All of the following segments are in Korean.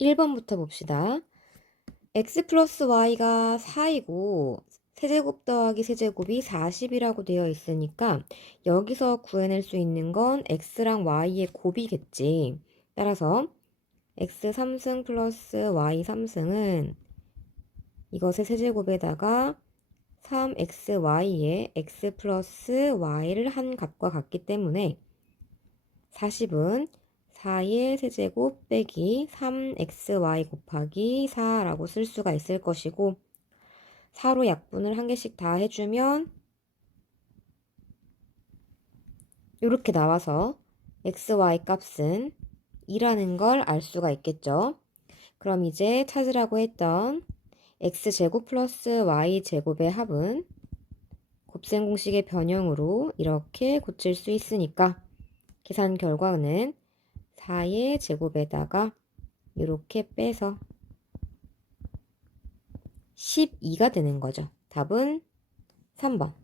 1번부터 봅시다. x 플러스 y가 4이고 세제곱 더하기 세제곱이 40이라고 되어 있으니까 여기서 구해낼 수 있는 건 x랑 y의 곱이겠지. 따라서 x 3승 플러스 y 3승은 이것의 세제곱에다가 3xy에 x 플러스 y를 한 값과 같기 때문에 40은 4의 세제곱 빼기 3xy 곱하기 4라고 쓸 수가 있을 것이고 4로 약분을 한 개씩 다 해주면 이렇게 나와서 xy 값은 2라는 걸 알 수가 있겠죠. 그럼 이제 찾으라고 했던 x제곱 플러스 y제곱의 합은 곱셈 공식의 변형으로 이렇게 고칠 수 있으니까 계산 결과는 4의 제곱에다가 이렇게 빼서 12가 되는 거죠. 답은 3번.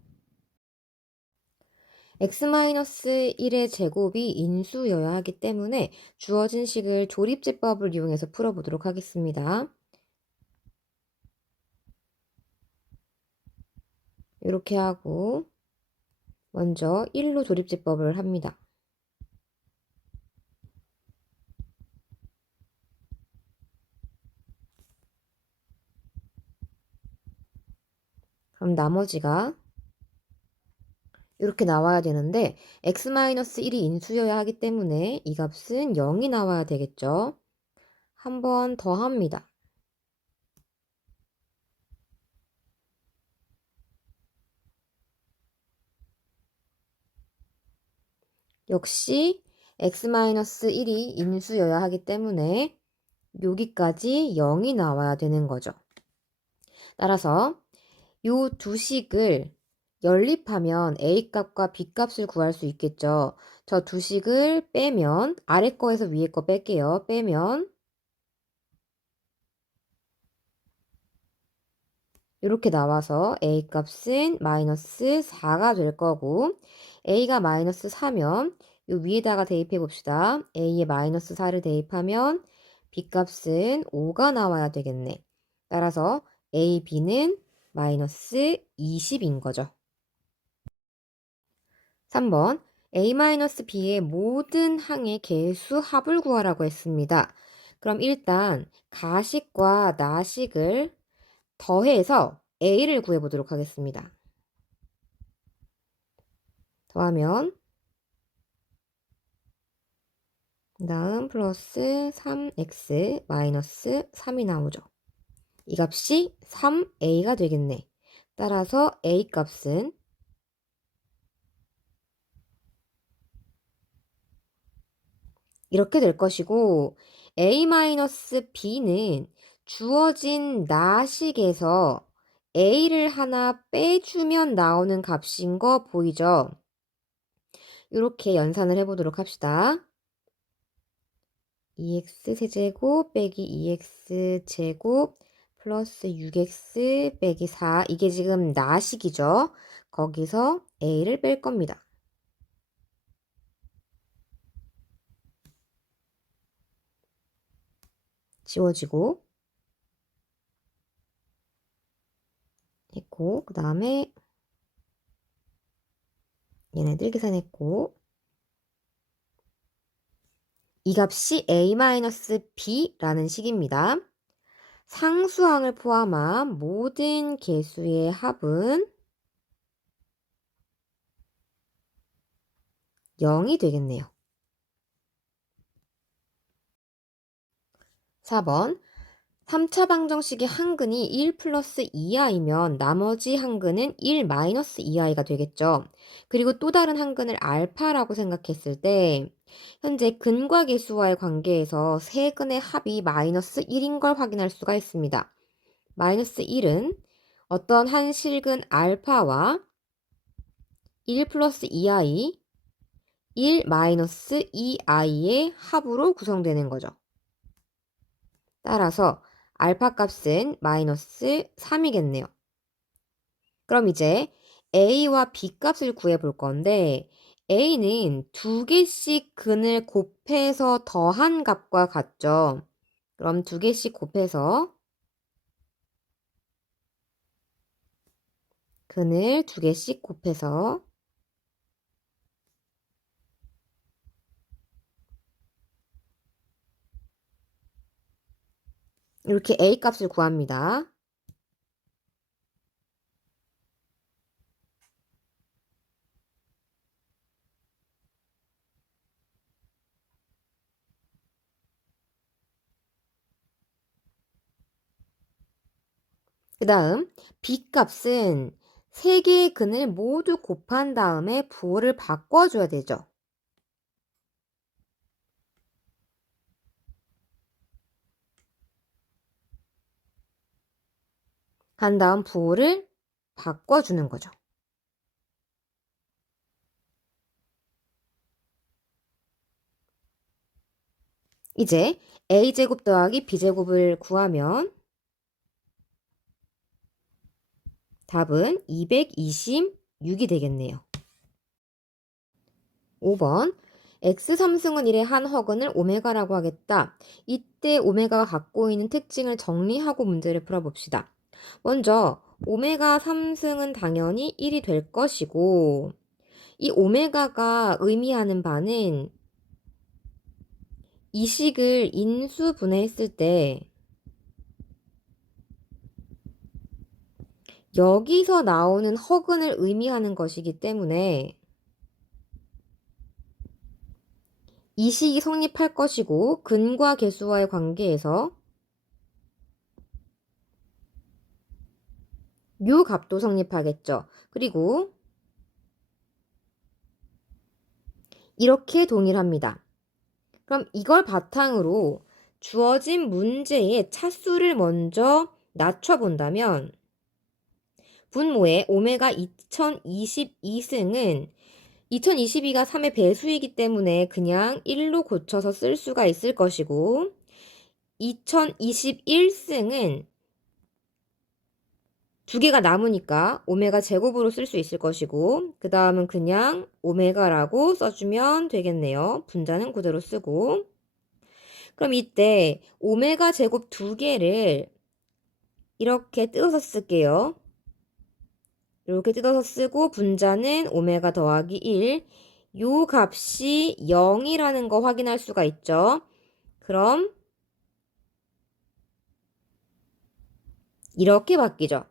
x-1의 제곱이 인수여야 하기 때문에 주어진 식을 조립제법을 이용해서 풀어보도록 하겠습니다. 이렇게 하고 먼저 1로 조립제법을 합니다. 그럼 나머지가 이렇게 나와야 되는데 x-1이 인수여야 하기 때문에 이 값은 0이 나와야 되겠죠. 한 번 더 합니다. 역시 x-1이 인수여야 하기 때문에 여기까지 0이 나와야 되는 거죠. 따라서 요 두 식을 연립하면 A값과 B값을 구할 수 있겠죠. 저 두 식을 빼면 아래 거에서 위에 거 뺄게요. 빼면 이렇게 나와서 A값은 마이너스 4가 될 거고 A가 마이너스 4면 요 위에다가 대입해 봅시다. A에 마이너스 4를 대입하면 B값은 5가 나와야 되겠네. 따라서 A, B는 마이너스 20인 거죠. 3번 A-B의 모든 항의 개수 합을 구하라고 했습니다. 그럼 일단 가식과 나식을 더해서 A를 구해보도록 하겠습니다. 더하면 다음 플러스 3x 마이너스 3이 나오죠. 이 값이 3a가 되겠네. 따라서 a 값은 이렇게 될 것이고 a-b는 주어진 나식에서 a를 하나 빼주면 나오는 값인 거 보이죠? 이렇게 연산을 해보도록 합시다. 2x 세제곱 빼기 2x 제곱 플러스 6x 빼기 4 이게 지금 나식이죠. 거기서 a를 뺄 겁니다. 지워지고 했고 그 다음에 얘네들 계산했고 이 값이 a-b라는 식입니다. 상수항을 포함한 모든 개수의 합은 0이 되겠네요. 4번 3차 방정식의 항근이 1 플러스 2i면 나머지 항근은 1 마이너스 2i가 되겠죠. 그리고 또 다른 항근을 알파라고 생각했을 때 현재 근과 계수와의 관계에서 세 근의 합이 마이너스 1인 걸 확인할 수가 있습니다. 마이너스 1은 어떤 한 실근 알파와 1 플러스 2i, 1 마이너스 2i의 합으로 구성되는 거죠. 따라서 알파 값은 마이너스 3이겠네요. 그럼 이제 A와 B 값을 구해 볼 건데 A는 두 개씩 근을 곱해서 더한 값과 같죠. 그럼 2개씩 곱해서 근을 2개씩 곱해서 이렇게 A 값을 구합니다. 그 다음 B 값은 3개의 근을 모두 곱한 다음에 부호를 바꿔줘야 되죠. 한 다음 부호를 바꿔주는 거죠. 이제 A제곱 더하기 B제곱을 구하면 답은 226이 되겠네요. 5번 x3승은 1의 한 허근을 오메가라고 하겠다. 이때 오메가가 갖고 있는 특징을 정리하고 문제를 풀어봅시다. 먼저 오메가 3승은 당연히 1이 될 것이고 이 오메가가 의미하는 바는 이 식을 인수분해했을 때 여기서 나오는 허근을 의미하는 것이기 때문에 이 식이 성립할 것이고 근과 계수와의 관계에서 요 값도 성립하겠죠. 그리고 이렇게 동일합니다. 그럼 이걸 바탕으로 주어진 문제의 차수를 먼저 낮춰본다면 분모의 오메가 2022승은 2022가 3의 배수이기 때문에 그냥 1로 고쳐서 쓸 수가 있을 것이고 2021승은 2개가 남으니까 오메가 제곱으로 쓸 수 있을 것이고 그 다음은 그냥 오메가라고 써주면 되겠네요. 분자는 그대로 쓰고 그럼 이때 오메가 제곱 2개를 이렇게 뜯어서 쓸게요. 이렇게 뜯어서 쓰고 분자는 오메가 더하기 1. 요 값이 0이라는 거 확인할 수가 있죠. 그럼 이렇게 바뀌죠.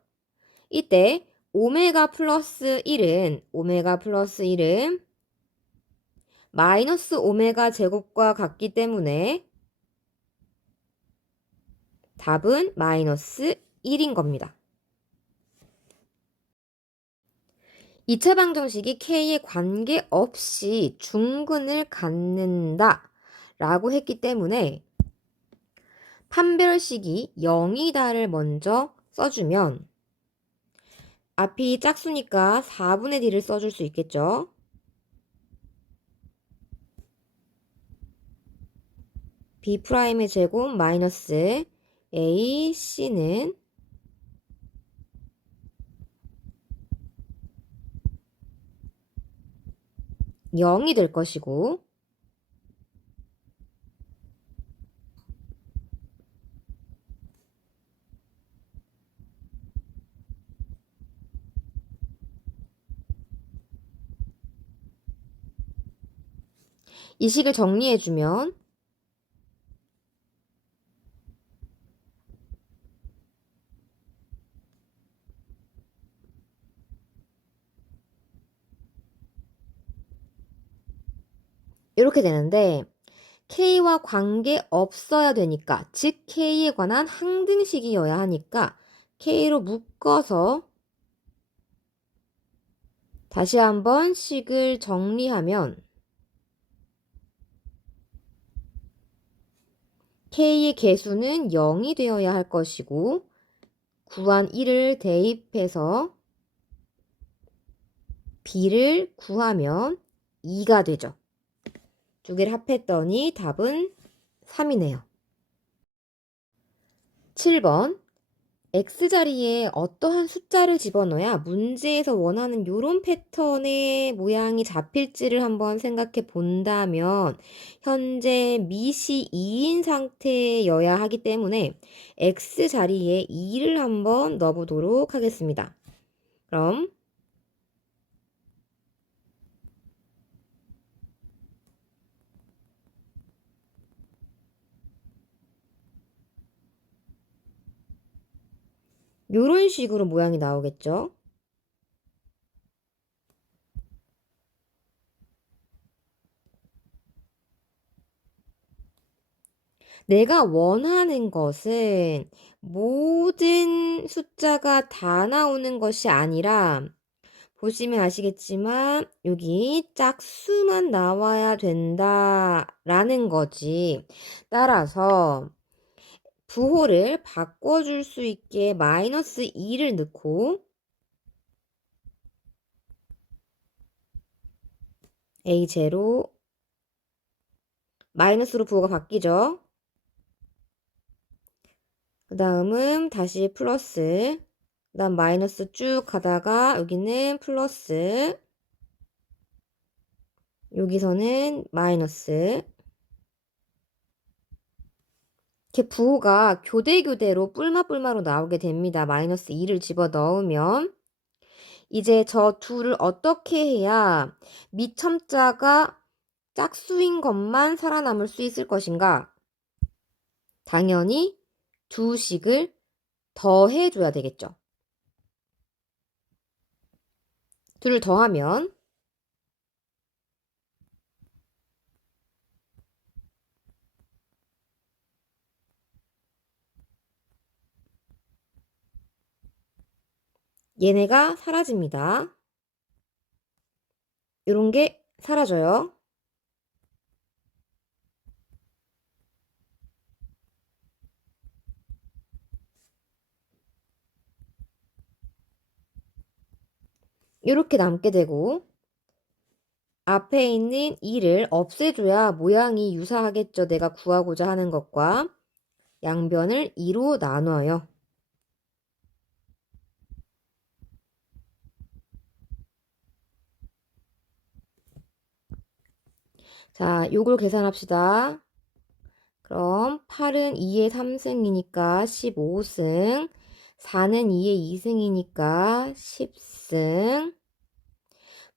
이때 오메가 플러스 1은 마이너스 오메가 제곱과 같기 때문에 답은 마이너스 1인 겁니다. 2차 방정식이 K에 관계없이 중근을 갖는다 라고 했기 때문에 판별식이 0이다를 먼저 써주면 앞이 짝수니까 4분의 D를 써줄 수 있겠죠. B'의 제곱 마이너스 AC는 0이 될 것이고 이 식을 정리해주면 이렇게 되는데 K와 관계없어야 되니까 즉 K에 관한 항등식이어야 하니까 K로 묶어서 다시 한번 식을 정리하면 K의 개수는 0이 되어야 할 것이고 구한 1을 대입해서 B를 구하면 2가 되죠. 두 개를 합했더니 답은 3이네요. 7번 X자리에 어떠한 숫자를 집어넣어야 문제에서 원하는 요런 패턴의 모양이 잡힐지를 한번 생각해 본다면 현재 미시 2인 상태여야 하기 때문에 X자리에 2를 한번 넣어보도록 하겠습니다. 그럼 요런 식으로 모양이 나오겠죠? 내가 원하는 것은 모든 숫자가 다 나오는 것이 아니라 보시면 아시겠지만 여기 짝수만 나와야 된다라는 거지. 따라서 부호를 바꿔줄 수 있게 마이너스 2를 넣고 A0 마이너스로 부호가 바뀌죠. 그 다음은 다시 플러스, 그 다음 마이너스 쭉 가다가 여기는 플러스, 여기서는 마이너스. 이렇게 부호가 교대교대로 뿔마뿔마로 나오게 됩니다. 마이너스 2를 집어넣으면. 이제 저 둘을 어떻게 해야 미첨자가 짝수인 것만 살아남을 수 있을 것인가? 당연히 두 식을 더해줘야 되겠죠. 둘을 더하면 얘네가 사라집니다. 이런 게 사라져요. 이렇게 남게 되고 앞에 있는 2를 없애줘야 모양이 유사하겠죠. 내가 구하고자 하는 것과 양변을 2로 나눠요. 자, 요걸 계산합시다. 그럼 8은 2의 3승이니까 15승, 4는 2의 2승이니까 10승,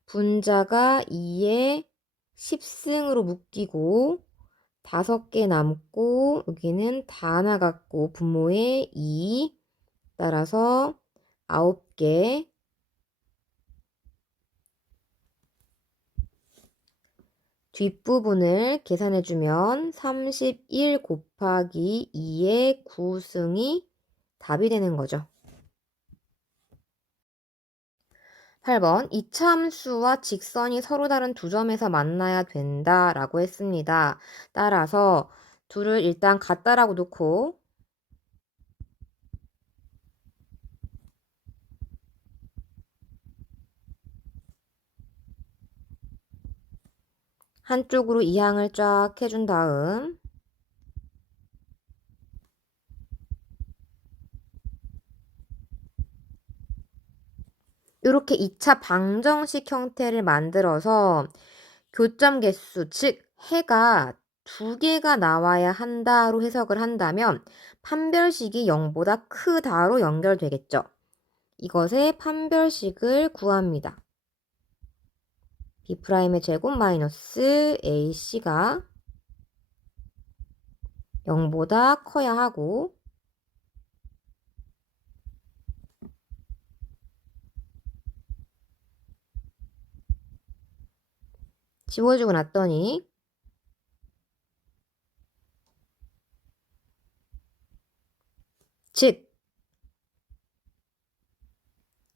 분자가 2의 10승으로 묶이고 5개 남고 여기는 다 나갔고 분모의 2 따라서 9개 뒷부분을 계산해주면 31 곱하기 2의 9승이 답이 되는 거죠. 8번 이차함수와 직선이 서로 다른 두 점에서 만나야 된다라고 했습니다. 따라서 둘을 일단 같다라고 놓고 한쪽으로 이항을 쫙 해준 다음 이렇게 2차 방정식 형태를 만들어서 교점 개수, 즉 해가 2개가 나와야 한다로 해석을 한다면 판별식이 0보다 크다로 연결되겠죠. 이것의 판별식을 구합니다. B'의 제곱 마이너스 AC가 0보다 커야 하고 지워주고 났더니 즉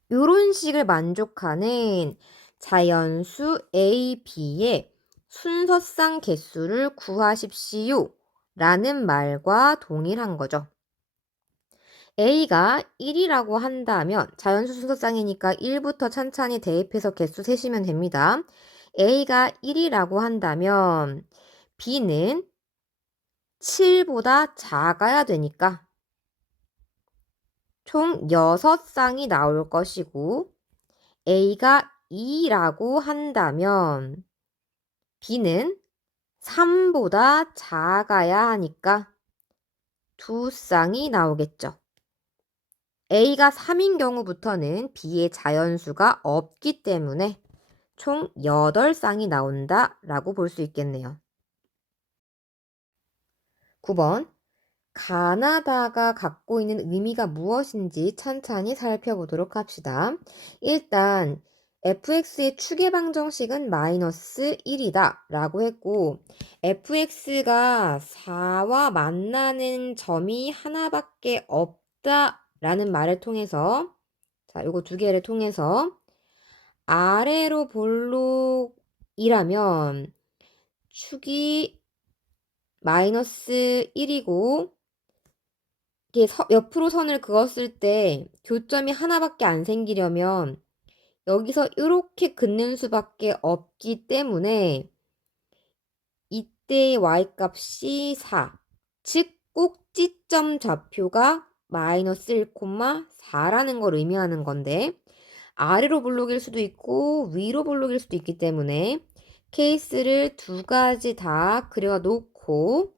요런 식을 만족하는 자연수 A, B의 순서상 개수를 구하십시오 라는 말과 동일한 거죠. A가 1이라고 한다면 자연수 순서상이니까 1부터 찬찬히 대입해서 개수 세시면 됩니다. A가 1이라고 한다면 B는 7보다 작아야 되니까 총 6쌍이 나올 것이고 A가 2라고 한다면 B는 3보다 작아야 하니까 2쌍이 나오겠죠. A가 3인 경우부터는 B의 자연수가 없기 때문에 총 8쌍이 나온다 라고 볼 수 있겠네요. 9번. 가나다가 갖고 있는 의미가 무엇인지 찬찬히 살펴보도록 합시다. 일단 fx의 추계방정식은 마이너스 1이다 라고 했고 fx가 4와 만나는 점이 하나밖에 없다 라는 말을 통해서 자, 요거 두 개를 통해서 아래로 볼록이라면 축이 마이너스 1이고 이게 옆으로 선을 그었을 때 교점이 하나밖에 안 생기려면 여기서 이렇게 긋는 수밖에 없기 때문에 이때의 y값이 4, 즉 꼭지점 좌표가 마이너스 1,4라는 걸 의미하는 건데 아래로 볼록일 수도 있고 위로 볼록일 수도 있기 때문에 케이스를 두 가지 다 그려놓고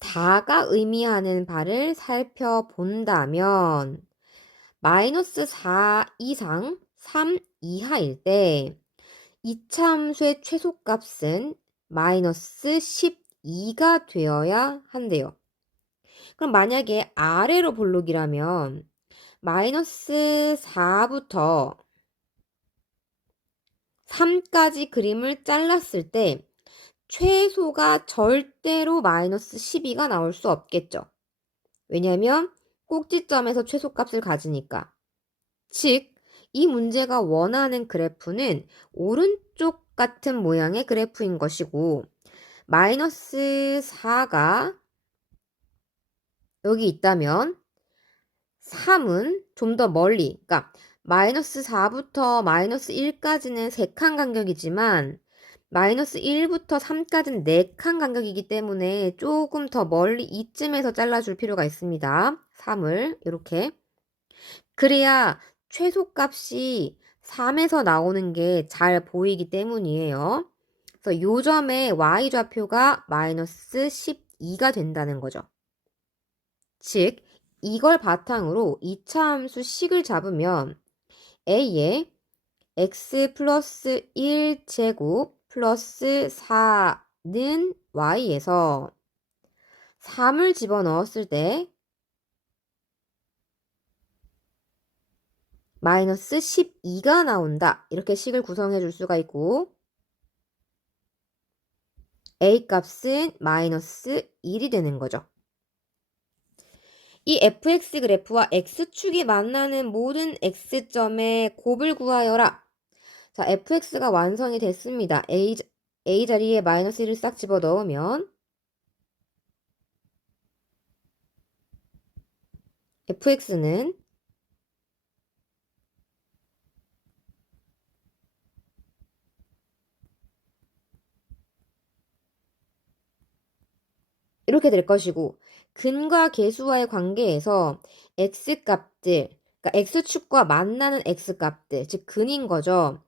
다가 의미하는 바를 살펴본다면 마이너스 4 이상 3 이하일 때 이차함수의 최소값은 마이너스 12가 되어야 한대요. 그럼 만약에 아래로 볼록이라면 마이너스 4부터 3까지 그림을 잘랐을 때 최소가 절대로 마이너스 12가 나올 수 없겠죠. 왜냐하면 꼭지점에서 최소값을 가지니까. 즉, 이 문제가 원하는 그래프는 오른쪽 같은 모양의 그래프인 것이고 마이너스 4가 여기 있다면 3은 좀 더 멀리, 그러니까 마이너스 4부터 마이너스 1까지는 3칸 간격이지만 마이너스 1부터 3까지는 4칸 간격이기 때문에 조금 더 멀리 이쯤에서 잘라줄 필요가 있습니다. 3을 이렇게. 그래야 최소값이 3에서 나오는 게 잘 보이기 때문이에요. 그래서 요 점의 y좌표가 마이너스 12가 된다는 거죠. 즉, 이걸 바탕으로 이차함수 식을 잡으면 a의 x 플러스 1제곱 플러스 4는 y에서 3을 집어넣었을 때 마이너스 12가 나온다. 이렇게 식을 구성해 줄 수가 있고 a 값은 마이너스 1이 되는 거죠. 이 fx 그래프와 x축이 만나는 모든 x점의 곱을 구하여라. 자, fx가 완성이 됐습니다. a 자리에 마이너스 1을 싹 집어넣으면 fx는 이렇게 될 것이고 근과 계수와의 관계에서 x값들, 그러니까 x축과 만나는 x값들, 즉 근인 거죠.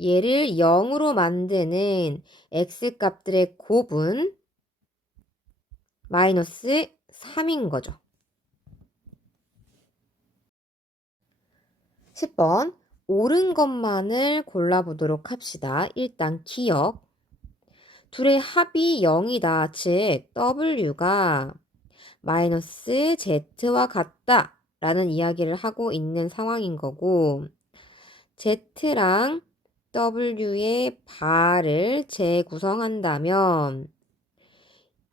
얘를 0으로 만드는 x값들의 곱은 마이너스 3인 거죠. 10번 옳은 것만을 골라보도록 합시다. 일단 기억. 둘의 합이 0이다. 즉 w가 마이너스 z와 같다 라는 이야기를 하고 있는 상황인 거고 z랑 w의 바를 재구성한다면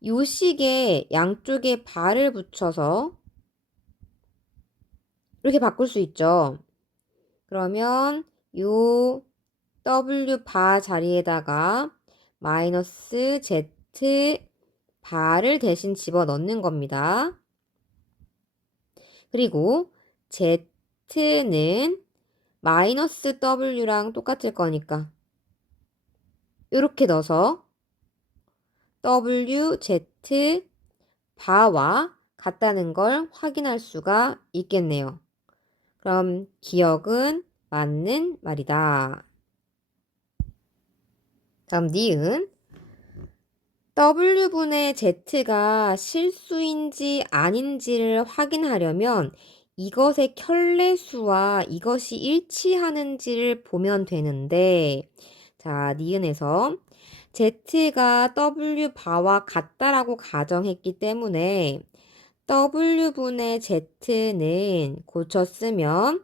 요 식에 양쪽에 바를 붙여서 이렇게 바꿀 수 있죠. 그러면 요 w 바 자리에다가 마이너스 z 바를 대신 집어넣는 겁니다. 그리고 z는 마이너스 w랑 똑같을 거니까 이렇게 넣어서 w, z 바와 같다는 걸 확인할 수가 있겠네요. 그럼 기억은 맞는 말이다. 다음 니은. W분의 Z가 실수인지 아닌지를 확인하려면 이것의 켤레수와 이것이 일치하는지를 보면 되는데, 자, 니은에서 Z가 W 바와 같다라고 가정했기 때문에 W분의 Z는 고쳐 쓰면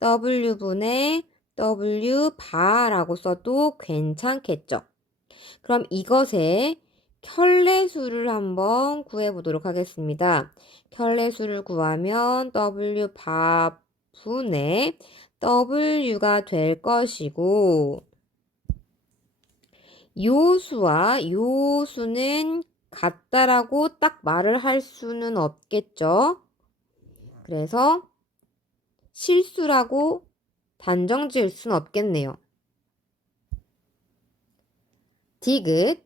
W분의 W 바라고 써도 괜찮겠죠. 그럼 이것의 켤레수를 한번 구해보도록 하겠습니다. 켤레수를 구하면 W 바분의 W가 될 것이고, 요수와 요수는 같다라고 딱 말을 할 수는 없겠죠. 그래서 실수라고 단정 지을 수는 없겠네요. 디귿.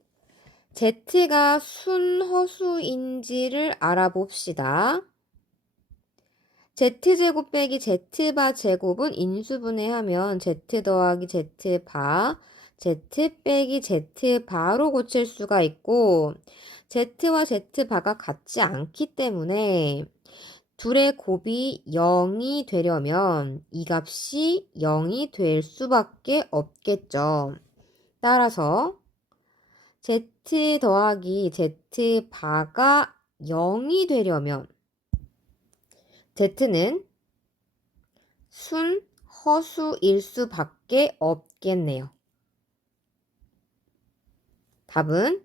Z가 순허수인지를 알아봅시다. Z제곱 빼기 Z바 제곱은 인수분해하면 Z 더하기 Z바, Z 빼기 Z바로 고칠 수가 있고, Z와 Z바가 같지 않기 때문에 둘의 곱이 0이 되려면 이 값이 0이 될 수밖에 없겠죠. 따라서 Z 더하기 Z바가 0이 되려면 Z는 순 허수일 수밖에 없겠네요. 답은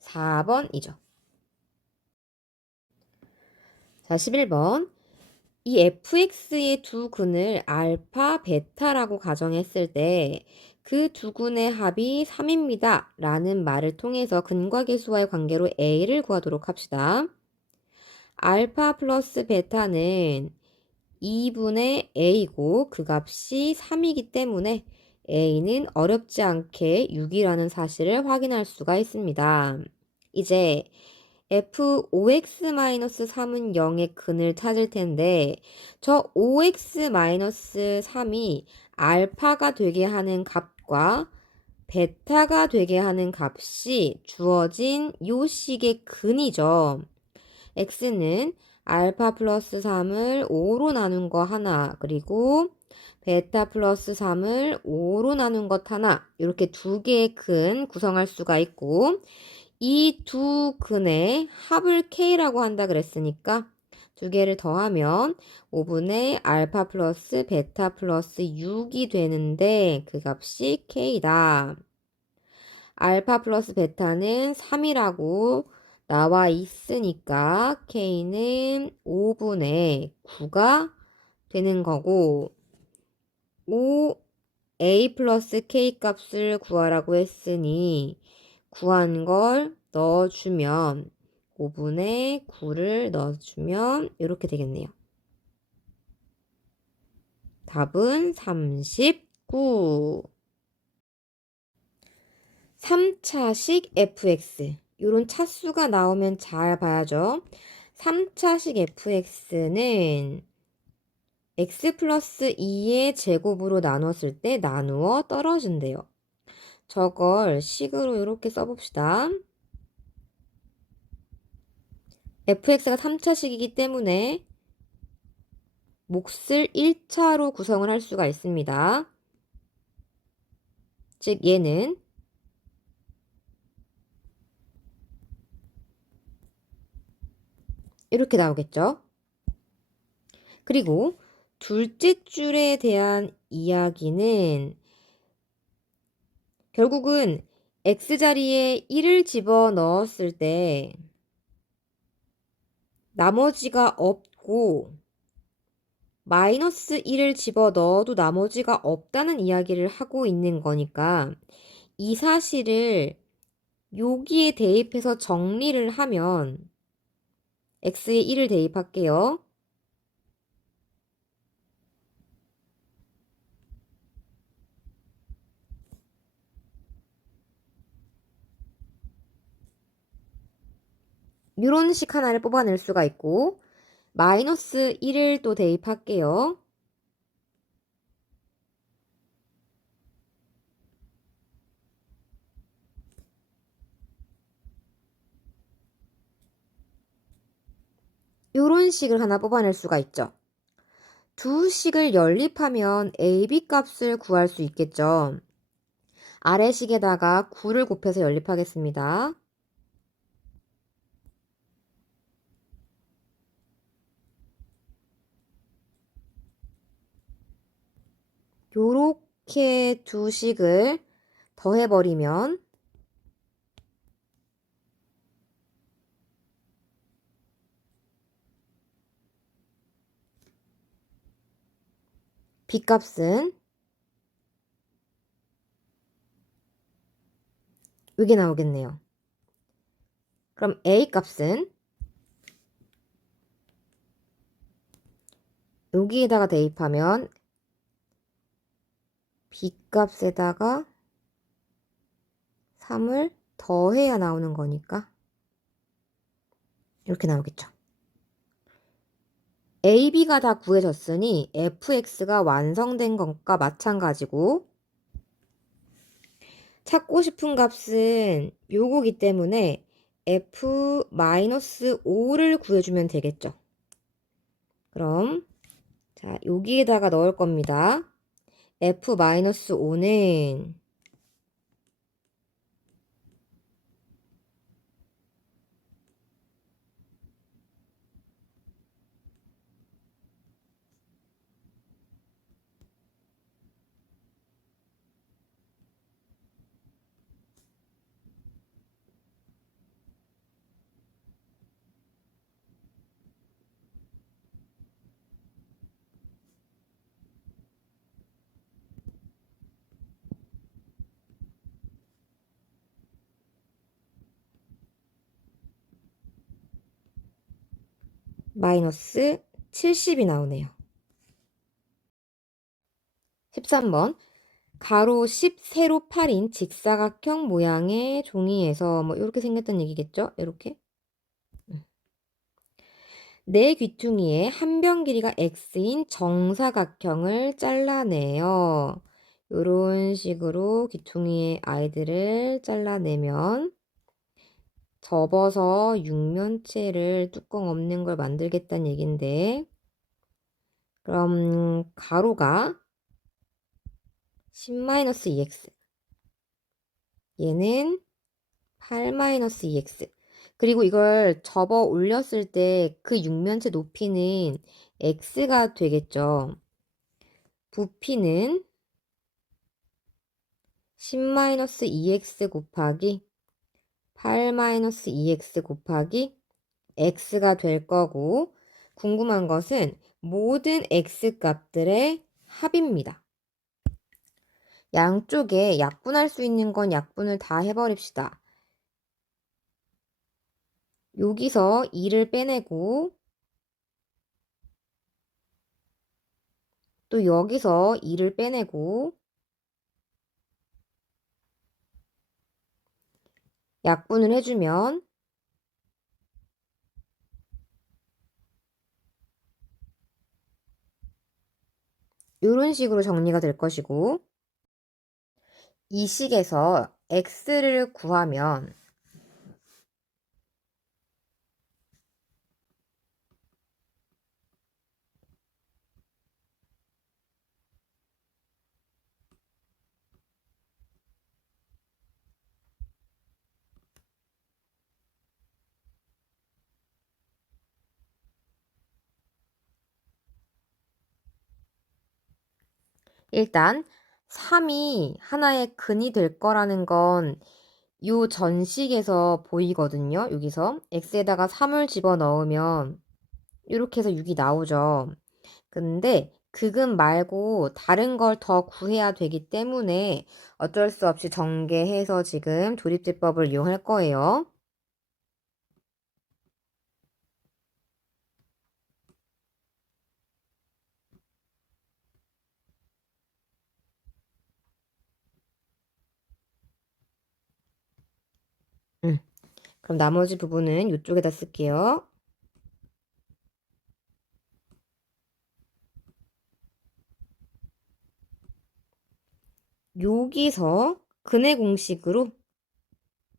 4번이죠. 자, 11번. 이 fx의 두 근을 알파, 베타라고 가정했을 때 그 두 근의 합이 3입니다. 라는 말을 통해서 근과 계수와의 관계로 a를 구하도록 합시다. 알파 플러스 베타는 2분의 a고 그 값이 3이기 때문에 a는 어렵지 않게 6이라는 사실을 확인할 수가 있습니다. 이제 f5x-3은 0의 근을 찾을 텐데 저 5x-3이 알파가 되게 하는 값과 베타가 되게 하는 값이 주어진 요 식의 근이죠. x는 알파 플러스 3을 5로 나눈 거 하나, 그리고 베타 플러스 3을 5로 나눈 것 하나, 이렇게 두 개의 근 구성할 수가 있고, 이 두 근의 합을 k라고 한다 그랬으니까 두 개를 더하면 5분의 알파 플러스 베타 플러스 6이 되는데 그 값이 k다. 알파 플러스 베타는 3이라고 나와 있으니까 k는 5분의 9가 되는 거고 5a 플러스 k 값을 구하라고 했으니 구한 걸 넣어주면 5분의 9를 넣어주면 이렇게 되겠네요. 답은 39. 3차식 fx. 이런 차수가 나오면 잘 봐야죠. 3차식 fx는 x 플러스 2의 제곱으로 나눴을 때 나누어 떨어진대요. 저걸 식으로 이렇게 써봅시다. fx가 3차식이기 때문에 몫을 1차로 구성을 할 수가 있습니다. 즉 얘는 이렇게 나오겠죠. 그리고 둘째 줄에 대한 이야기는 결국은 x자리에 1을 집어넣었을 때 나머지가 없고 마이너스 1을 집어넣어도 나머지가 없다는 이야기를 하고 있는 거니까 이 사실을 여기에 대입해서 정리를 하면 x에 1을 대입할게요. 이런 식 하나를 뽑아낼 수가 있고 마이너스 1을 또 대입할게요. 이런 식을 하나 뽑아낼 수가 있죠. 두 식을 연립하면 AB 값을 구할 수 있겠죠. 아래 식에다가 9를 곱해서 연립하겠습니다. 요렇게 두 식을 더해버리면 B값은 이게 나오겠네요. 그럼 A값은 여기에다가 대입하면 B값에다가 3을 더해야 나오는 거니까 이렇게 나오겠죠. AB가 다 구해졌으니 fx가 완성된 것과 마찬가지고 찾고 싶은 값은 요거기 때문에 f-5를 구해주면 되겠죠. 그럼 자 여기에다가 넣을 겁니다. f-5는 마이너스 70이 나오네요. 13번 가로 10, 세로 8인 직사각형 모양의 종이에서 뭐 이렇게 생겼던 얘기겠죠? 이렇게 내 귀퉁이에 한 변 길이가 x인 정사각형을 잘라내요. 이런 식으로 귀퉁이의 아이들을 잘라내면 접어서 육면체를 뚜껑 없는 걸 만들겠다는 얘긴데 그럼 가로가 10-2x 얘는 8-2x 그리고 이걸 접어 올렸을 때 그 육면체 높이는 x가 되겠죠. 부피는 10-2x 곱하기 8-2x 곱하기 x가 될 거고 궁금한 것은 모든 x 값들의 합입니다. 양쪽에 약분할 수 있는 건 약분을 다 해버립시다. 여기서 2를 빼내고 또 여기서 2를 빼내고 약분을 해주면 이런 식으로 정리가 될 것이고 이 식에서 x를 구하면 일단 3이 하나의 근이 될 거라는 건 요 전식에서 보이거든요. 여기서 x에다가 3을 집어넣으면 이렇게 해서 6이 나오죠. 근데 그근 말고 다른 걸 더 구해야 되기 때문에 어쩔 수 없이 전개해서 지금 조립제법을 이용할 거예요. 그럼 나머지 부분은 이쪽에다 쓸게요. 여기서 근의 공식으로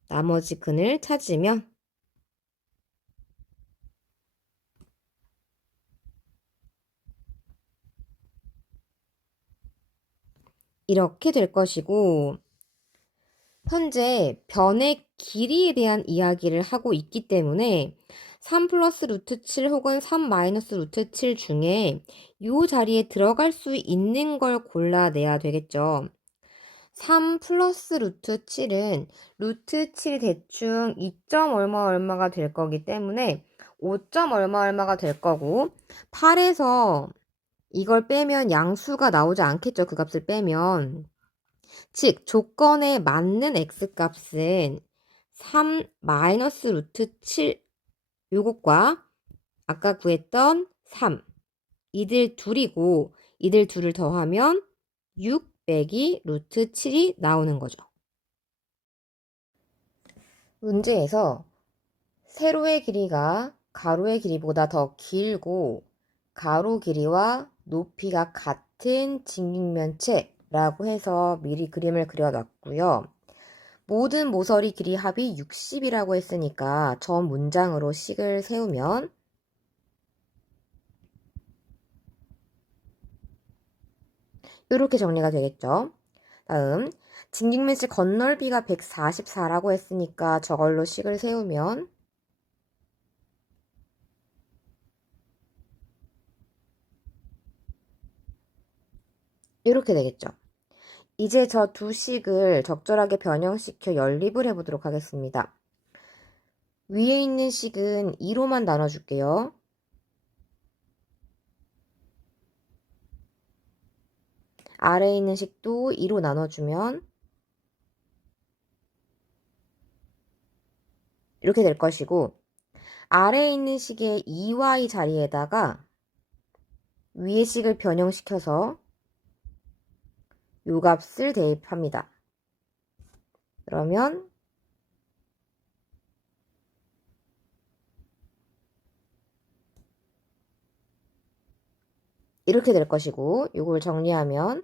나머지 근을 찾으면 이렇게 될 것이고, 현재 변의 길이에 대한 이야기를 하고 있기 때문에 3 플러스 루트 7 혹은 3 마이너스 루트 7 중에 이 자리에 들어갈 수 있는 걸 골라내야 되겠죠. 3 플러스 루트 7은 루트 7 대충 2점 얼마 얼마가 될 거기 때문에 5점 얼마 얼마가 될 거고, 8에서 이걸 빼면 양수가 나오지 않겠죠. 그 값을 빼면. 즉 조건에 맞는 x값은 3 마이너스 루트 7 요것과 아까 구했던 3 이들 둘이고, 이들 둘을 더하면 6 빼기 루트 7이 나오는 거죠. 문제에서 세로의 길이가 가로의 길이보다 더 길고 가로 길이와 높이가 같은 직육면체라고 해서 미리 그림을 그려놨고요. 모든 모서리 길이 합이 60이라고 했으니까 전 문장으로 식을 세우면 이렇게 정리가 되겠죠. 다음 직육면체 건널비가 144라고 했으니까 저걸로 식을 세우면 이렇게 되겠죠. 이제 저 두 식을 적절하게 변형시켜 연립을 해보도록 하겠습니다. 위에 있는 식은 2로만 나눠줄게요. 아래에 있는 식도 2로 나눠주면 이렇게 될 것이고, 아래에 있는 식의 2y 자리에다가 위의 식을 변형시켜서 요 값을 대입합니다. 그러면 이렇게 될 것이고, 요걸 정리하면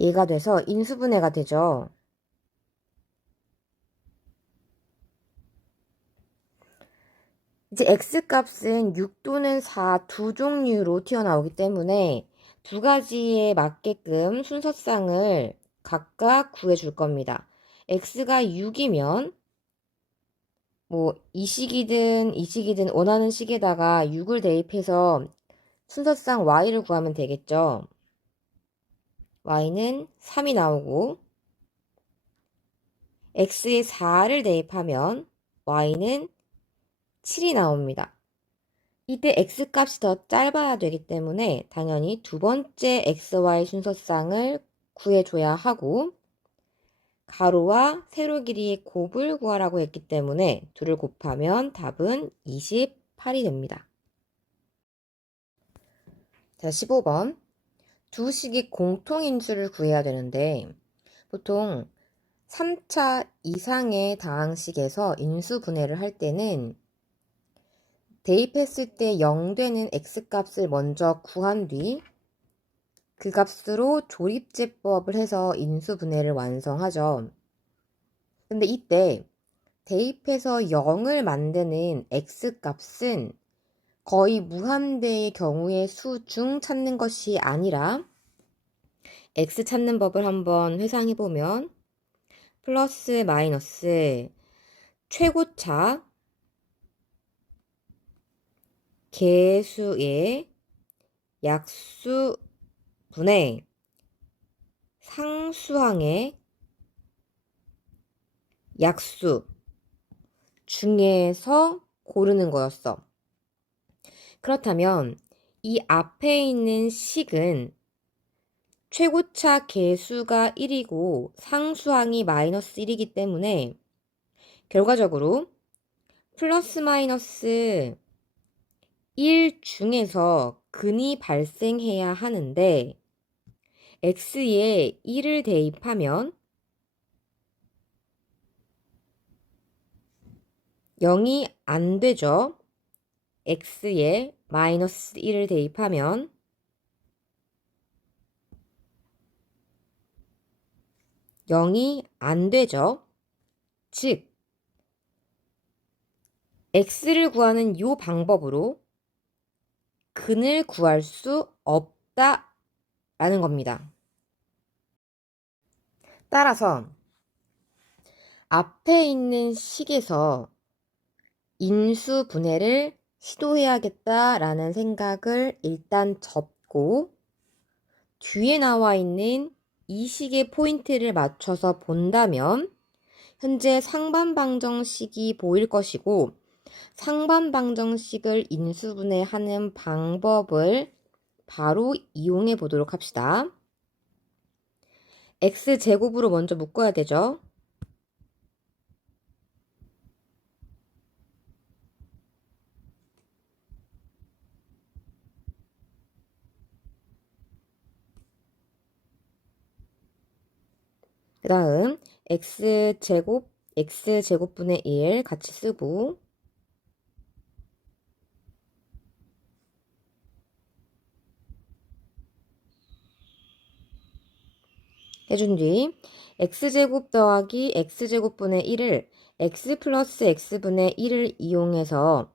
얘가 돼서 인수분해가 되죠. 이제 x값은 6 또는 4 두 종류로 튀어나오기 때문에 두 가지에 맞게끔 순서쌍을 각각 구해줄 겁니다. x가 6이면 뭐 이 식이든 이 식이든 원하는 식에다가 6을 대입해서 순서쌍 y를 구하면 되겠죠. y는 3이 나오고 x에 4를 대입하면 y는 7이 나옵니다. 이때 x값이 더 짧아야 되기 때문에 당연히 두 번째 xy 순서쌍을 구해줘야 하고, 가로와 세로 길이의 곱을 구하라고 했기 때문에 둘을 곱하면 답은 28이 됩니다. 자, 15번. 두 식이 공통인수를 구해야 되는데 보통 3차 이상의 다항식에서 인수분해를 할 때는 대입했을 때 0 되는 x값을 먼저 구한 뒤 그 값으로 조립제법을 해서 인수분해를 완성하죠. 근데 이때 대입해서 0을 만드는 x값은 거의 무한대의 경우의 수 중 찾는 것이 아니라 x 찾는 법을 한번 회상해보면 플러스 마이너스 최고차 개수의 약수분의 상수항의 약수 중에서 고르는 거였어. 그렇다면 이 앞에 있는 식은 최고차 계수가 1이고 상수항이 마이너스 1이기 때문에 결과적으로 플러스 마이너스 1 중에서 근이 발생해야 하는데 x에 1을 대입하면 0이 안 되죠. x에 마이너스 1을 대입하면 0이 안 되죠. 즉 x를 구하는 이 방법으로 근을 구할 수 없다라는 겁니다. 따라서 앞에 있는 식에서 인수분해를 시도해야겠다라는 생각을 일단 접고 뒤에 나와 있는 이 식의 포인트를 맞춰서 본다면 현재 상반방정식이 보일 것이고 상반방정식을 인수분해하는 방법을 바로 이용해 보도록 합시다. x제곱으로 먼저 묶어야 되죠. 그 다음 x제곱분의 1 같이 쓰고 해준 뒤 x제곱 더하기 x제곱분의 1을 x 플러스 x분의 1을 이용해서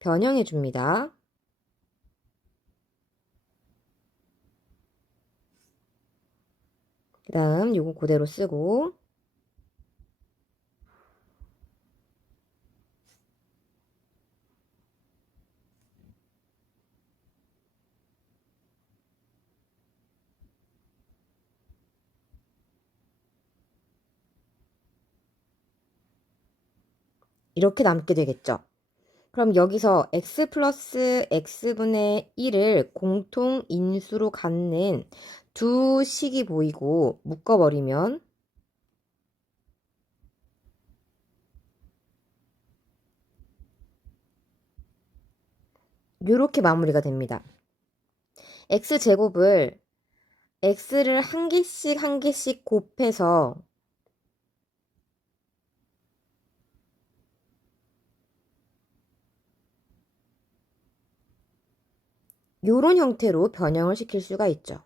변형해 줍니다. 그 다음 요거 그대로 쓰고 이렇게 남게 되겠죠. 그럼 여기서 x 플러스 x분의 1을 공통 인수로 갖는 두 식이 보이고 묶어버리면 이렇게 마무리가 됩니다. x제곱을 x를 한 개씩 곱해서 이런 형태로 변형을 시킬 수가 있죠.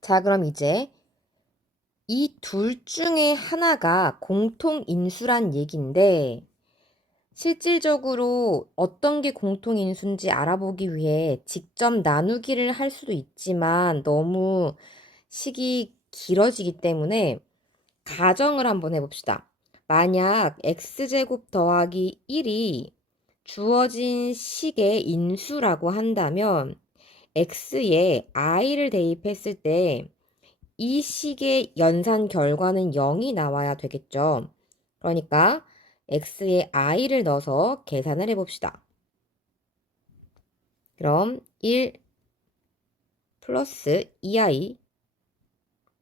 자, 그럼 이제 이 둘 중에 하나가 공통인수란 얘기인데 실질적으로 어떤 게 공통인수인지 알아보기 위해 직접 나누기를 할 수도 있지만 너무 식이 길어지기 때문에 가정을 한번 해봅시다. 만약 x제곱 더하기 1이 주어진 식의 인수라고 한다면 x에 i를 대입했을 때 이 식의 연산 결과는 0이 나와야 되겠죠. 그러니까 x에 i를 넣어서 계산을 해봅시다. 그럼 1 플러스 2i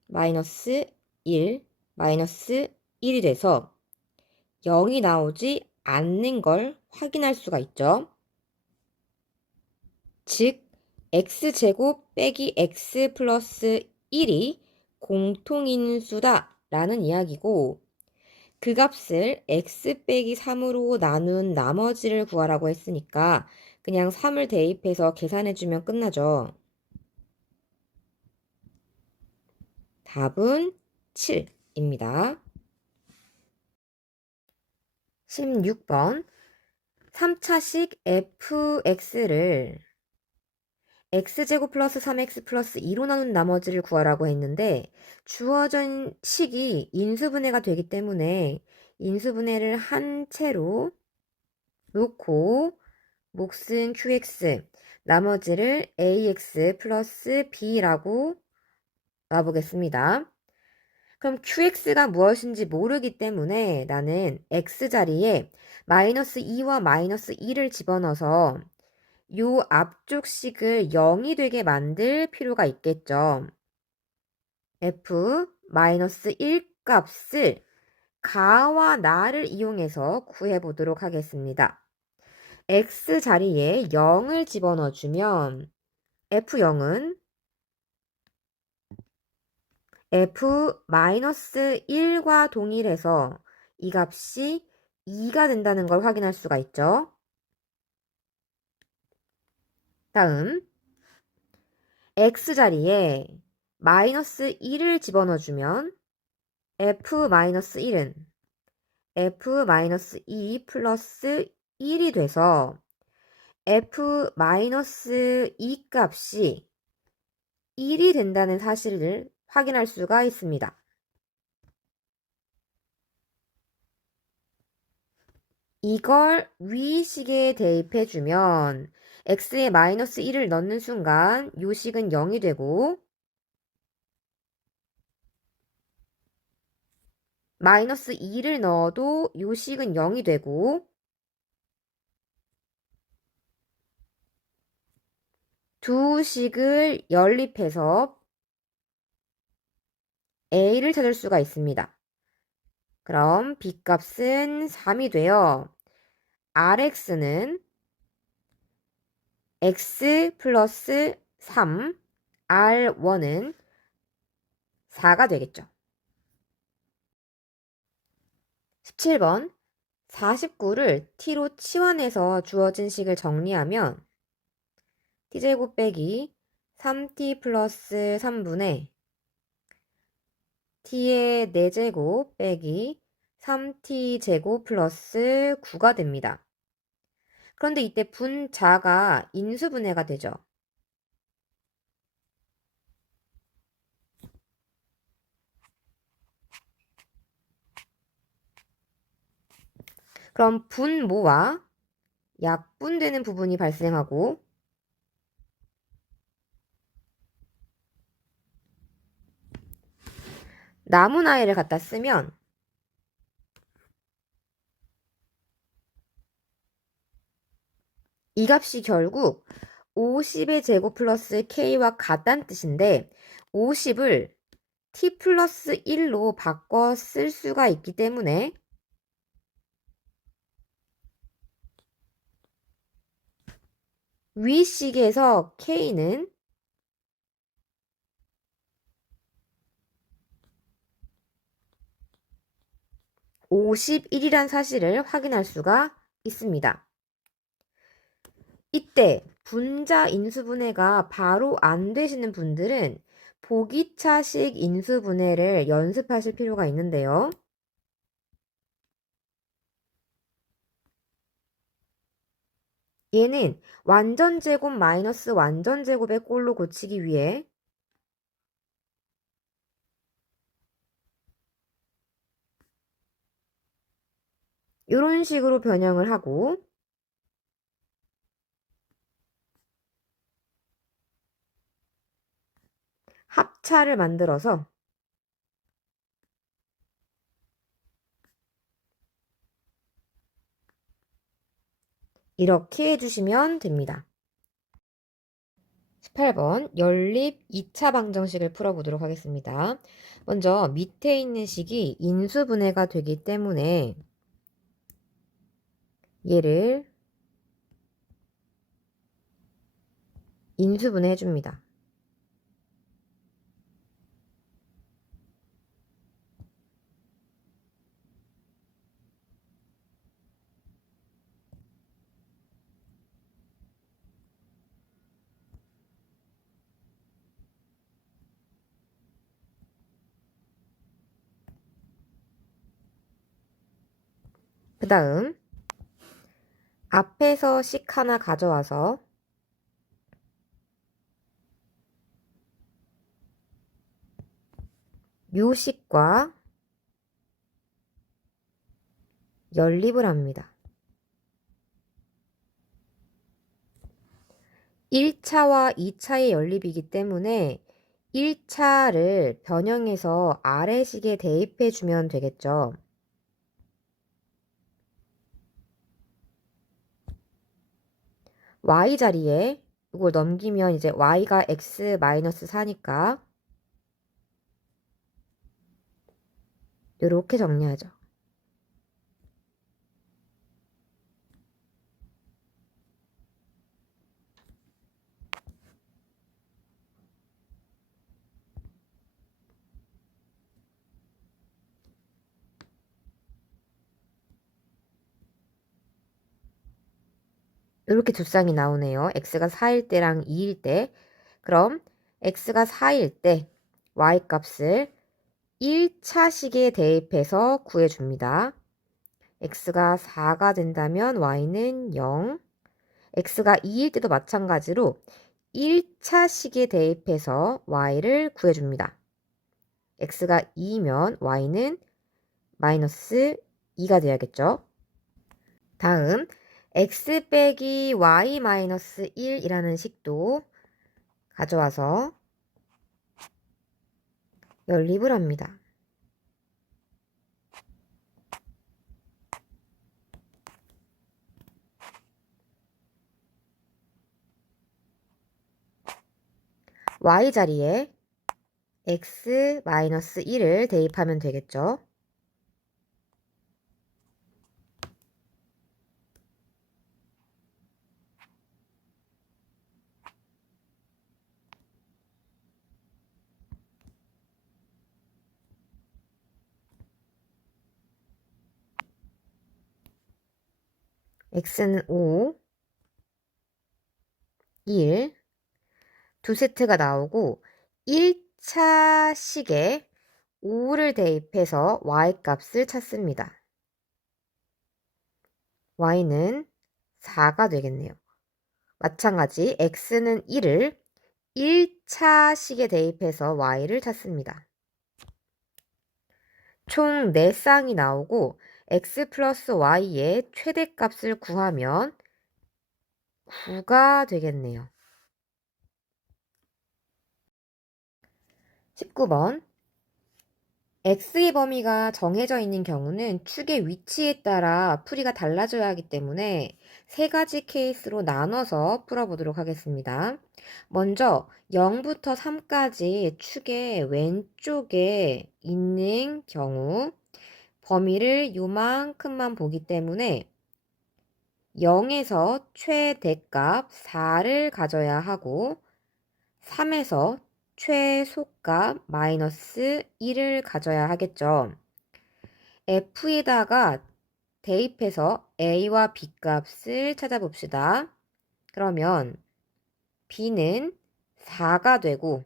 마이너스 1 마이너스 1이 돼서 0이 나오지 않는 걸 확인할 수가 있죠. 즉 x제곱 빼기 x 플러스 1이 공통인수다 라는 이야기고 그 값을 x 빼기 3으로 나눈 나머지를 구하라고 했으니까 그냥 3을 대입해서 계산해주면 끝나죠. 답은 7입니다. 16번 3차식 fx를 x제곱 플러스 3x 플러스 2로 나눈 나머지를 구하라고 했는데 주어진 식이 인수분해가 되기 때문에 인수분해를 한 채로 놓고 몫은 qx 나머지를 ax 플러스 b라고 놔보겠습니다. 그럼 qx가 무엇인지 모르기 때문에 나는 x자리에 마이너스 2와 마이너스 1을 집어넣어서 요 앞쪽 식을 0이 되게 만들 필요가 있겠죠. f 마이너스 1 값을 가와 나를 이용해서 구해보도록 하겠습니다. x 자리에 0을 집어넣어주면 f0은 f-1과 동일해서 이 값이 2가 된다는 걸 확인할 수가 있죠. 다음 x자리에 마이너스 1을 집어넣어주면 f-1은 f-2 플러스 1이 돼서 f-2 값이 1이 된다는 사실을 확인할 수가 있습니다. 이걸 위식에 대입해주면 x에 마이너스 1을 넣는 순간 요 식은 0이 되고 마이너스 2를 넣어도 요 식은 0이 되고 두 식을 연립해서 a를 찾을 수가 있습니다. 그럼 b값은 3이 되어 rx는 x 플러스 3, r1은 4가 되겠죠. 17번 49를 t로 치환해서 주어진 식을 정리하면 t제곱 빼기 3t 플러스 3분의 t의 4제곱 빼기 3t제곱 플러스 9가 됩니다. 그런데 이때 분자가 인수분해가 되죠. 그럼 분모와 약분되는 부분이 발생하고 남은 아이를 갖다 쓰면 이 값이 결국 50의 제곱 플러스 k와 같다는 뜻인데 50을 t 플러스 1로 바꿔 쓸 수가 있기 때문에 위식에서 k는 51이란 사실을 확인할 수가 있습니다. 이때 분자 인수분해가 바로 안 되시는 분들은 보기차식 인수분해를 연습하실 필요가 있는데요. 얘는 완전제곱 마이너스 완전제곱의 꼴로 고치기 위해 이런 식으로 변형을 하고 합차를 만들어서 이렇게 해주시면 됩니다. 18번 연립 2차 방정식을 풀어보도록 하겠습니다. 먼저 밑에 있는 식이 인수분해가 되기 때문에 얘를 인수분해 해줍니다. 그 다음 앞에서 식 하나 가져와서 요 식과 연립을 합니다. 1차와 2차의 연립이기 때문에 1차를 변형해서 아래식에 대입해 주면 되겠죠. y 자리에 이걸 넘기면 이제 y가 x-4니까 이렇게 정리하죠. 이렇게 두 쌍이 나오네요. x가 4일 때랑 2일 때. 그럼 x가 4일 때 y 값을 1차식에 대입해서 구해줍니다. x가 4가 된다면 y는 0. x가 2일 때도 마찬가지로 1차식에 대입해서 y를 구해줍니다. x가 2면 y는 마이너스 2가 돼야겠죠. 다음 x 빼기 y 마이너스 1이라는 식도 가져와서 연립을 합니다. y 자리에 x 마이너스 1을 대입하면 되겠죠. x는 5, 1, 두 세트가 나오고 1차식에 5를 대입해서 y값을 찾습니다. y는 4가 되겠네요. 마찬가지 x는 1을 1차식에 대입해서 y를 찾습니다. 총 4쌍이 나오고 x 플러스 y의 최대값을 구하면 9가 되겠네요. 19번 x의 범위가 정해져 있는 경우는 축의 위치에 따라 풀이가 달라져야 하기 때문에 세 가지 케이스로 나눠서 풀어보도록 하겠습니다. 먼저 0부터 3까지 축의 왼쪽에 있는 경우 범위를 요만큼만 보기 때문에 0에서 최대값 4를 가져야 하고 3에서 최소값 마이너스 1을 가져야 하겠죠. F에다가 대입해서 A와 B 값을 찾아봅시다. 그러면 B는 4가 되고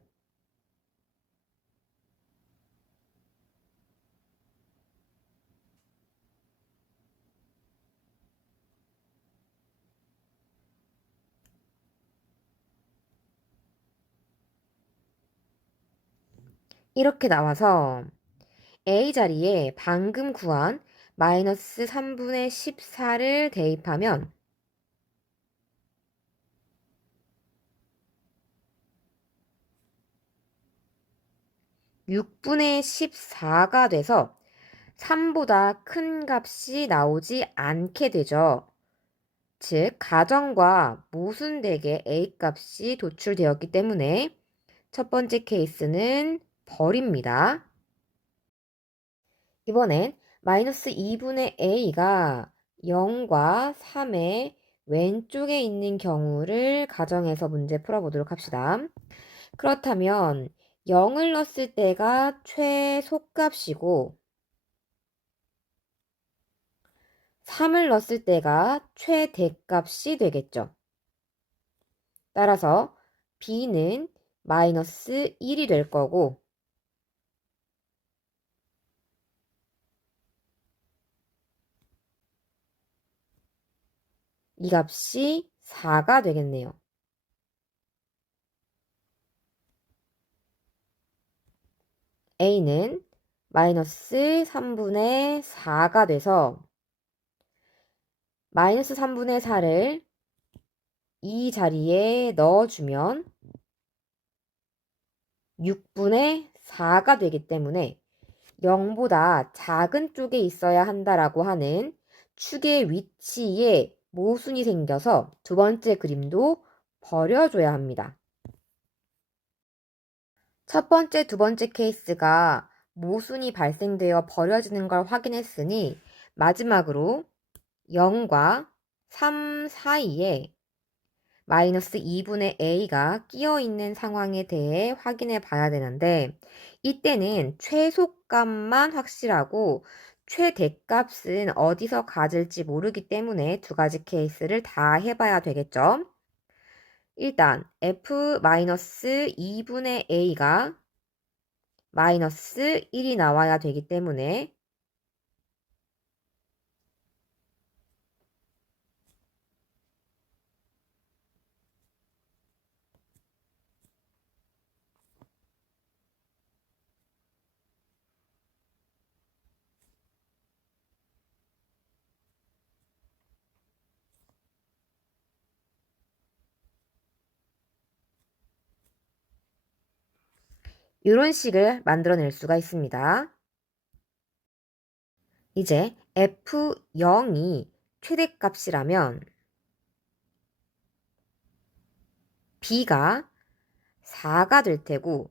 이렇게 나와서 A 자리에 방금 구한 마이너스 3분의 14를 대입하면 6분의 14가 돼서 3보다 큰 값이 나오지 않게 되죠. 즉, 가정과 모순되게 A 값이 도출되었기 때문에 첫 번째 케이스는 버립니다. 이번엔 마이너스 2분의 A가 0과 3의 왼쪽에 있는 경우를 가정해서 문제 풀어보도록 합시다. 그렇다면 0을 넣었을 때가 최소값이고 3을 넣었을 때가 최대값이 되겠죠. 따라서 B는 마이너스 1이 될 거고 이 값이 4가 되겠네요. A는 마이너스 3분의 4가 돼서 마이너스 3분의 4를 이 자리에 넣어주면 6분의 4가 되기 때문에 0보다 작은 쪽에 있어야 한다라고 하는 축의 위치에 모순이 생겨서 두 번째 그림도 버려줘야 합니다. 첫 번째, 두 번째 케이스가 모순이 발생되어 버려지는 걸 확인했으니 마지막으로 0과 3 사이에 마이너스 2분의 a가 끼어 있는 상황에 대해 확인해 봐야 되는데 이때는 최소값만 확실하고 최대값은 어디서 가질지 모르기 때문에 두 가지 케이스를 다 해봐야 되겠죠. 일단 f-2분의 a가 마이너스 1이 나와야 되기 때문에 이런 식을 만들어낼 수가 있습니다. 이제 f0이 최대값이라면 b가 4가 될 테고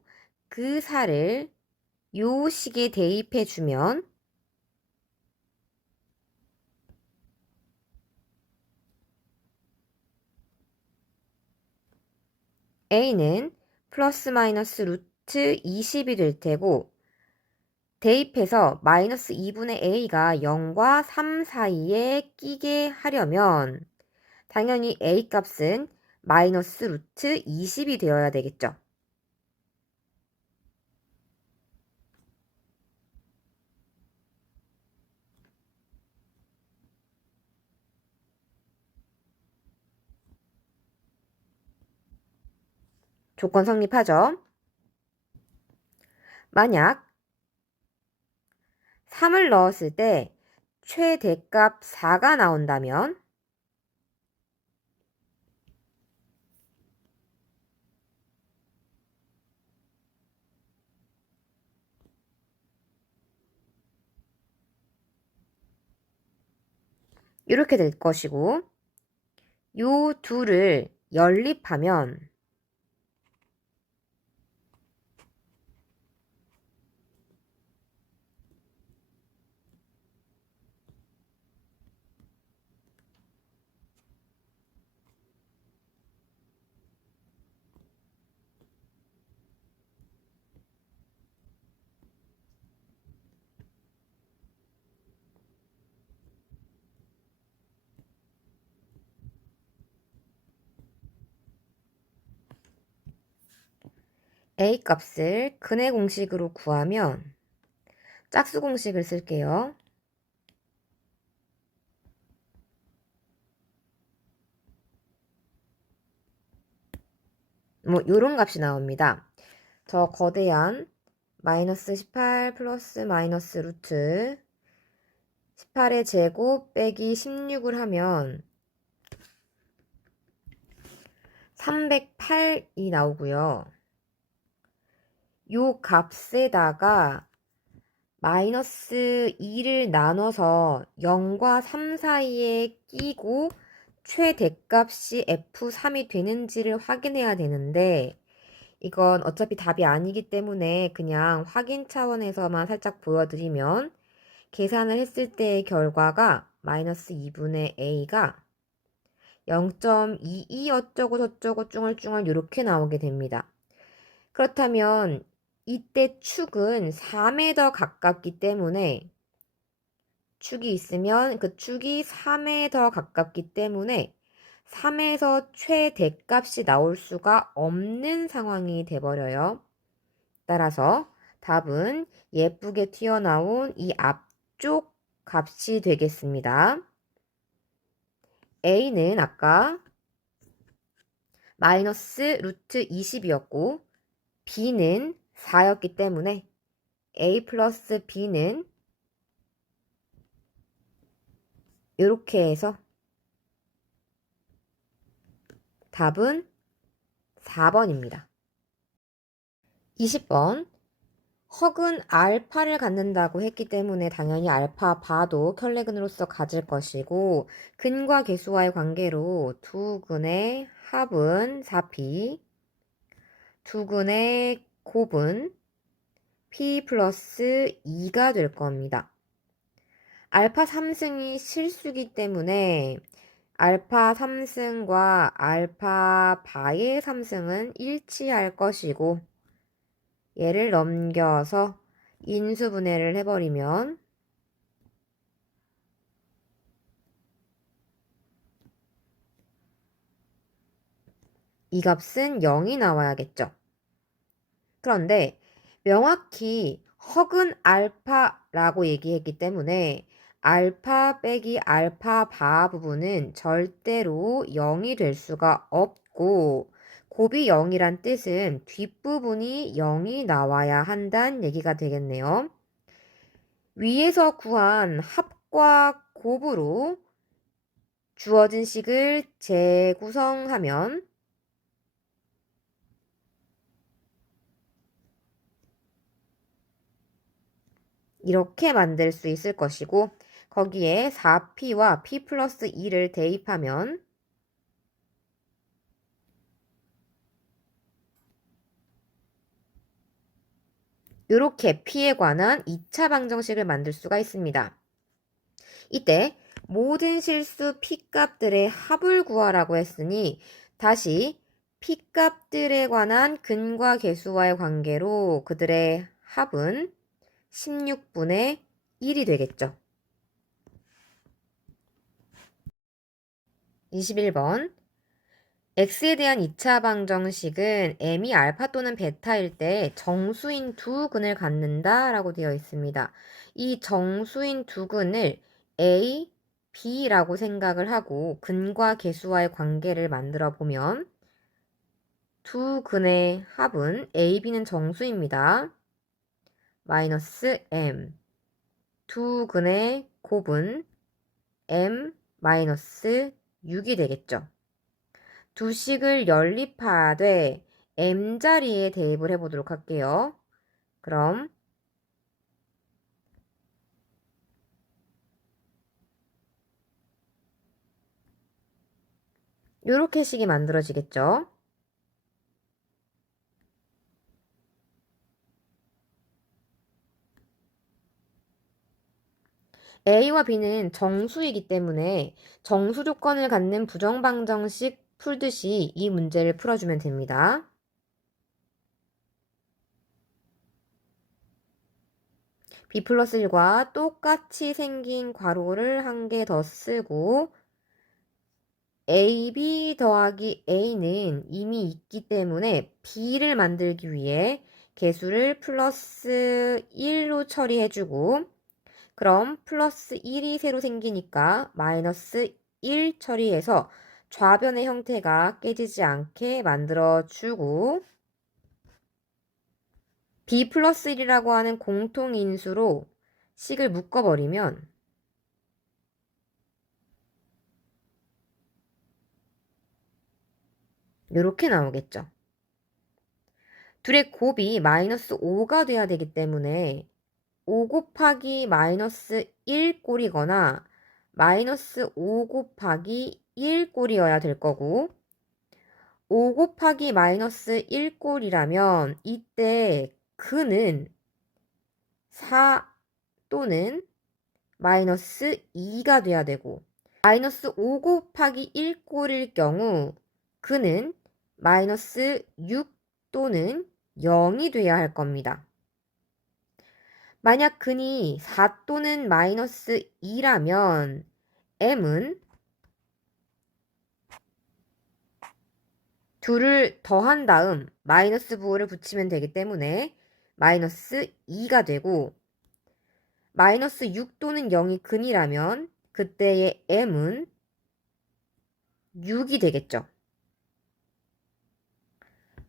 그 4를 요 식에 대입해 주면 a는 플러스 마이너스 루트 20이 될 테고 대입해서 마이너스 2분의 a가 0과 3 사이에 끼게 하려면 당연히 a 값은 마이너스 루트 20이 되어야 되겠죠. 조건 성립하죠. 만약 3을 넣었을 때 최대값 4가 나온다면 이렇게 될 것이고 요 둘을 연립하면 a 값을 근의 공식으로 구하면 짝수 공식을 쓸게요. 뭐 요런 값이 나옵니다. 저 거대한 마이너스 18 플러스 마이너스 루트 18의 제곱 빼기 16을 하면 308이 나오고요. 요 값에다가 마이너스 2를 나눠서 0과 3 사이에 끼고 최대값이 F3이 되는지를 확인해야 되는데 이건 어차피 답이 아니기 때문에 그냥 확인 차원에서만 살짝 보여드리면 계산을 했을 때의 결과가 마이너스 2분의 a가 0.22 어쩌고 저쩌고 쭈글쭈글 이렇게 나오게 됩니다. 그렇다면 이때 축은 3에 더 가깝기 때문에 축이 있으면 그 축이 3에 더 가깝기 때문에 3에서 최대값이 나올 수가 없는 상황이 돼버려요. 따라서 답은 예쁘게 튀어나온 이 앞쪽 값이 되겠습니다. A는 아까 마이너스 루트 20이었고 B는 4였기 때문에 A 플러스 B는 이렇게 해서 답은 4번입니다. 20번. 헉은 알파를 갖는다고 했기 때문에 당연히 알파 바도 켤레근으로서 가질 것이고 근과 계수와의 관계로 두 근의 합은 4p, 두 근의 곱은 p 플러스 2가 될 겁니다. 알파 3승이 실수기 때문에 알파 3승과 알파 바의 3승은 일치할 것이고 얘를 넘겨서 인수분해를 해버리면 이 값은 0이 나와야겠죠. 그런데 명확히 헉은 알파라고 얘기했기 때문에 알파 빼기 알파 바 부분은 절대로 0이 될 수가 없고 곱이 0이란 뜻은 뒷부분이 0이 나와야 한다는 얘기가 되겠네요. 위에서 구한 합과 곱으로 주어진 식을 재구성하면 이렇게 만들 수 있을 것이고 거기에 4p와 p 플러스 2를 대입하면 이렇게 p에 관한 2차 방정식을 만들 수가 있습니다. 이때 모든 실수 p값들의 합을 구하라고 했으니 다시 p값들에 관한 근과 계수와의 관계로 그들의 합은 16분의 1이 되겠죠. 21번. x에 대한 2차 방정식은 m이 알파 또는 베타일 때 정수인 두 근을 갖는다 라고 되어 있습니다. 이 정수인 두 근을 a, b라고 생각을 하고 근과 계수와의 관계를 만들어 보면 두 근의 합은 a, b는 정수입니다. 마이너스 m. 두 근의 곱은 m 마이너스 6이 되겠죠. 두 식을 연립하되 m자리에 대입을 해보도록 할게요. 그럼 이렇게 식이 만들어지겠죠. A와 B는 정수이기 때문에 정수 조건을 갖는 부정방정식 풀듯이 이 문제를 풀어주면 됩니다. B 플러스 1과 똑같이 생긴 괄호를 한 개 더 쓰고 AB 더하기 A는 이미 있기 때문에 B를 만들기 위해 개수를 플러스 1로 처리해주고 그럼 플러스 1이 새로 생기니까 마이너스 1 처리해서 좌변의 형태가 깨지지 않게 만들어주고 B 플러스 1이라고 하는 공통인수로 식을 묶어버리면 이렇게 나오겠죠. 둘의 곱이 마이너스 5가 돼야 되기 때문에 5 곱하기 마이너스 1 꼴이거나 마이너스 5 곱하기 1 꼴이어야 될 거고 5 곱하기 마이너스 1 꼴이라면 이때 근은 4 또는 마이너스 2가 돼야 되고 마이너스 5 곱하기 1 꼴일 경우 근은 마이너스 6 또는 0이 돼야 할 겁니다. 만약 근이 4 또는 마이너스 2라면 m은 둘을 더한 다음 마이너스 부호를 붙이면 되기 때문에 마이너스 2가 되고 마이너스 6 또는 0이 근이라면 그때의 m은 6이 되겠죠.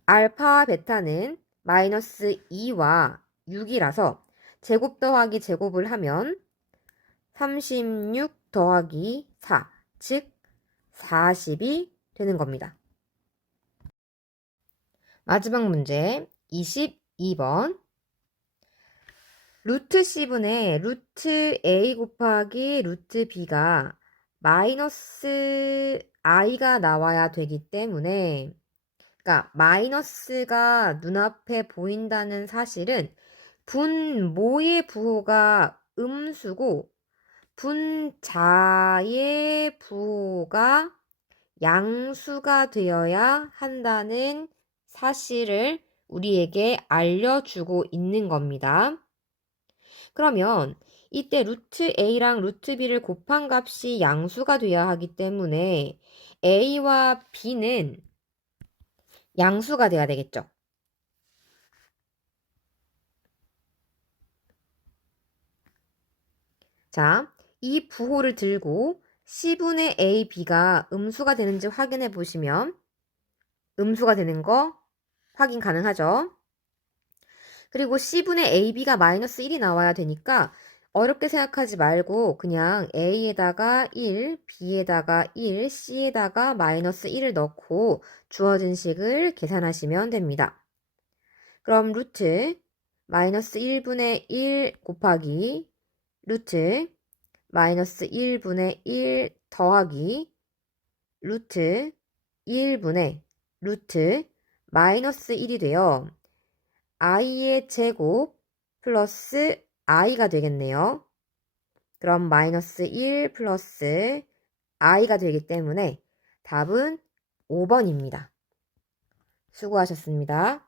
알파와 베타는 마이너스 2와 6이라서 제곱 더하기 제곱을 하면 36 더하기 4, 즉 40이 되는 겁니다. 마지막 문제 22 2번. 루트 C분의 루트 A 곱하기 루트 B가 마이너스 I가 나와야 되기 때문에, 그러니까 마이너스가 눈앞에 보인다는 사실은 분모의 부호가 음수고 분자의 부호가 양수가 되어야 한다는 사실을 우리에게 알려주고 있는 겁니다. 그러면 이때 루트 A랑 루트 B를 곱한 값이 양수가 되어야 하기 때문에 A와 B는 양수가 돼야 되겠죠. 자, 이 부호를 들고 C분의 A, B가 음수가 되는지 확인해 보시면 음수가 되는 거 확인 가능하죠. 그리고 C분의 AB가 마이너스 1이 나와야 되니까 어렵게 생각하지 말고 그냥 A에다가 1, B에다가 1, C에다가 마이너스 1을 넣고 주어진 식을 계산하시면 됩니다. 그럼 루트 마이너스 1분의 1 곱하기 루트 마이너스 1분의 1 더하기 루트 1분의 루트 마이너스 1이 돼요. i의 제곱 플러스 i가 되겠네요. 그럼 마이너스 1 플러스 i가 되기 때문에 답은 5번입니다. 수고하셨습니다.